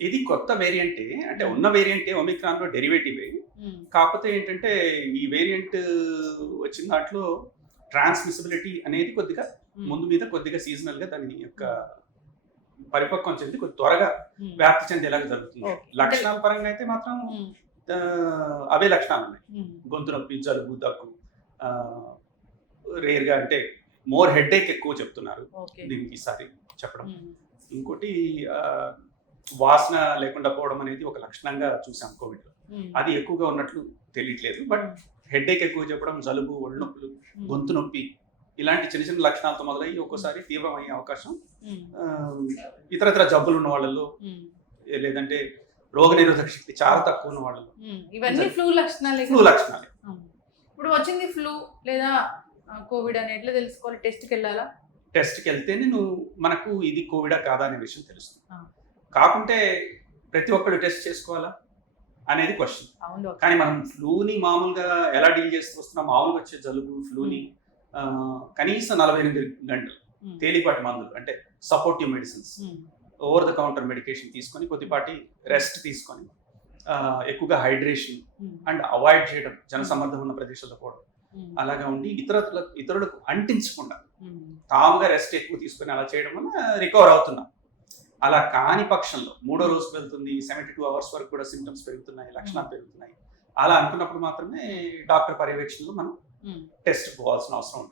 ఇది కొత్త వేరియంటే. అంటే ఉన్న వేరియంటే ఒమిక్రాన్‌లో డెరివేటివే. హ్మ్. కాకపోతే ఏంటంటే ఈ వేరియంట్ వచ్చిన దాంట్లో ట్రాన్స్‌మిసిబిలిటీ అనేది కొద్దిగా హ్మ్. ముందు మీద కొద్దిగా సీజనల్‌గా దాని యొక్క హ్మ్. పరిపక్వం చెంది కొద్ది త్వరగా హ్మ్. వ్యాప్తి చెందేలాగా జరుగుతుంది. ఓకే. అంటే లక్షణాల పరంగా అయితే మాత్రం హ్మ్. అవే లక్షణాలున్నాయి. హ్మ్. గొంతు నొప్పి, జలుబు, దగ్గు, ఆహ్, రేర్‌గా అంటే మోర్ హెడ్‌ఏక్ ఎక్కువ చెప్తున్నారు. ఓకే. దీనికి ఈసారి చెప్పడం. హ్మ్. ఇంకోటి ఆహ్, వాసన లేకుండా పోవడం అనేది ఒక లక్షణంగా చూసాం కోవిడ్‌లో. హ్మ్. అది ఎక్కువగా ఉన్నట్లు తెలియట్లేదు. బట్ హెడ్‌ఏక్ ఎక్కువ చెప్పడం, జలుబు, ఒళ్ళు నొప్పులు, హ్మ్. గొంతు నొప్పి ఇలాంటి చిన్న చిన్న లక్షణాలతో మొదలయ్యి ఒక్కోసారి తీవ్రమయ్యే అవకాశం హ్మ్. ఇతరత్ర జబ్బులు ఉన్న వాళ్ళలో హ్మ్. లేదంటే రోగనిరోధక శక్తి చాలా తక్కువ ఉన్న వాళ్ళలో హ్మ్. ఇవన్నీ ఫ్లూ లక్షణాలే ఫ్లూ కదా? లక్షణాలే. హ్మ్. ఇప్పుడు వచ్చింది ఫ్లూ లేదా కోవిడ్ అని ఎట్లా తెలుసుకోవాలి? టెస్ట్‌కెళ్ళాలా? టెస్ట్‌కి వెళ్తేనే మనకు ఇది కోవిడా కాదా అనే విషయం తెలుస్తుంది. ఆ! కాకుంటే ప్రతి ఒక్కళ్ళు టెస్ట్ చేసుకోవాలా అనేది క్వశ్చన్. అవును డాక్టర్. కానీ మనం ఫ్లూని మామూలుగా ఎలా డీల్ చేస్తూ వస్తున్నాం, మామూలుగా వచ్చే జలుబు, ఫ్లూని కనీసం 48 గంటలు హ్మ్. తేలిపాటి మందులు అంటే సపోర్టివ్ మెడిసిన్స్, హ్మ్. ఓవర్ ద కౌంటర్ మెడికేషన్ తీసుకొని కొద్దిపాటి రెస్ట్ తీసుకొని ఎక్కువగా హైడ్రేషన్ హ్మ్. అండ్ అవాయిడ్ చేయడం, జనసమ్మర్దం ఉన్న ప్రదేశాల్లో పోవడం హ్మ్. అలాగా ఉండి ఇతరులకు అంటించకుండా హ్మ్. తాముగా రెస్ట్ ఎక్కువ తీసుకొని అలా చేయడం వల్ల రికవర్ అవుతున్నాం. అలా కాని పక్షంలో మూడో రోజు వెళ్తుంది, 72 అవర్స్ వరకు కూడా సింప్టమ్స్ పెరుగుతున్నాయి, లక్షణాలు పెరుగుతున్నాయి. అలా అనుకున్నప్పుడు మాత్రమే డాక్టర్ పర్యవేక్షణలో మనం హ్మ్. టెస్ట్ పోవాల్సిన అవసరం ఉంటుంది.